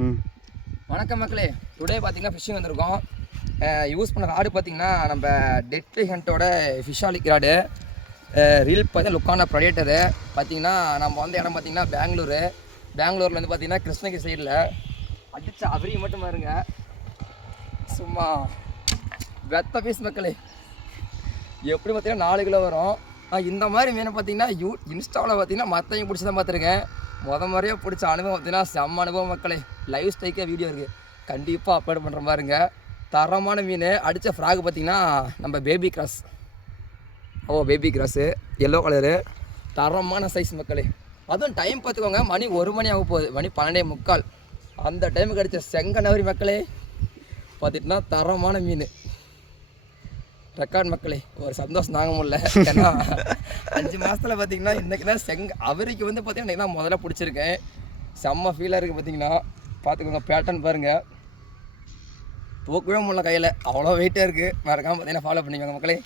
வணக்கம் மக்களே, டுடே பார்த்தீங்கன்னா ஃபிஷ்ஷிங் வந்திருக்கோம். யூஸ் பண்ண ராடு பார்த்தீங்கன்னா நம்ம டெட்லி ஹண்ட்டோட ஃபிஷாலிக் ராடு. ரீல் பார்த்தீங்கன்னா லுக்கான ப்ரொடேட்டரு. பார்த்தீங்கன்னா நம்ம வந்து இடம் பார்த்தீங்கன்னா பெங்களூர்லேருந்து பார்த்தீங்கன்னா கிருஷ்ணகிரி சைடில் அடித்த அவரி மட்டும் பாருங்க, சும்மா வெத்த பீஸ் மக்களே. எப்படி பார்த்தீங்கன்னா 4 கிலோ வரும். இந்த மாதிரி மீனை பார்த்தீங்கன்னா இன்ஸ்டாவில் பார்த்தீங்கன்னா மற்றவங்க பிடிச்சி தான் பார்த்துருக்கேன். முறையாக பிடிச்ச அனுபவம் பார்த்தீங்கன்னா செம்ம அனுபவம் மக்களே. லைவ் ஸ்ட்ரைக்காக வீடியோ இருக்குது, கண்டிப்பாக அப்லோட் பண்ணுற பாருங்க. தரமான மீன். அடித்த ஃப்ராக் பார்த்தீங்கன்னா நம்ம பேபி கிராஸு எல்லோ கலரு, தரமான சைஸ் மக்களே. அதுவும் டைம் பார்த்துக்கோங்க, மணி 1 மணி ஆக போகுது, மணி 12:45. அந்த டைமுக்கு அடித்த செங்கனவரி மக்களே பார்த்துட்டுனா தரமான மீன். ரெக்கார்ட் மக்களே, ஒரு சந்தோஷம் தாங்க முடியல. ஏன்னா 5 மாதத்தில் பார்த்தீங்கன்னா இன்றைக்கி தான் அவருக்கு வந்து பார்த்தீங்கன்னா இன்றைக்கி தான் முதல்ல பிடிச்சிருக்கேன். செம்ம ஃபீலாக இருக்குது. பார்த்தீங்கன்னா பார்த்துக்கோங்க, பேட்டர்ன் பாருங்கள், தூக்கவே முடியல கையில், அவ்வளோ வெயிட்டாக இருக்குது. மறக்காமல் பார்த்தீங்கன்னா ஃபாலோ பண்ணிக்கோங்க மக்களே.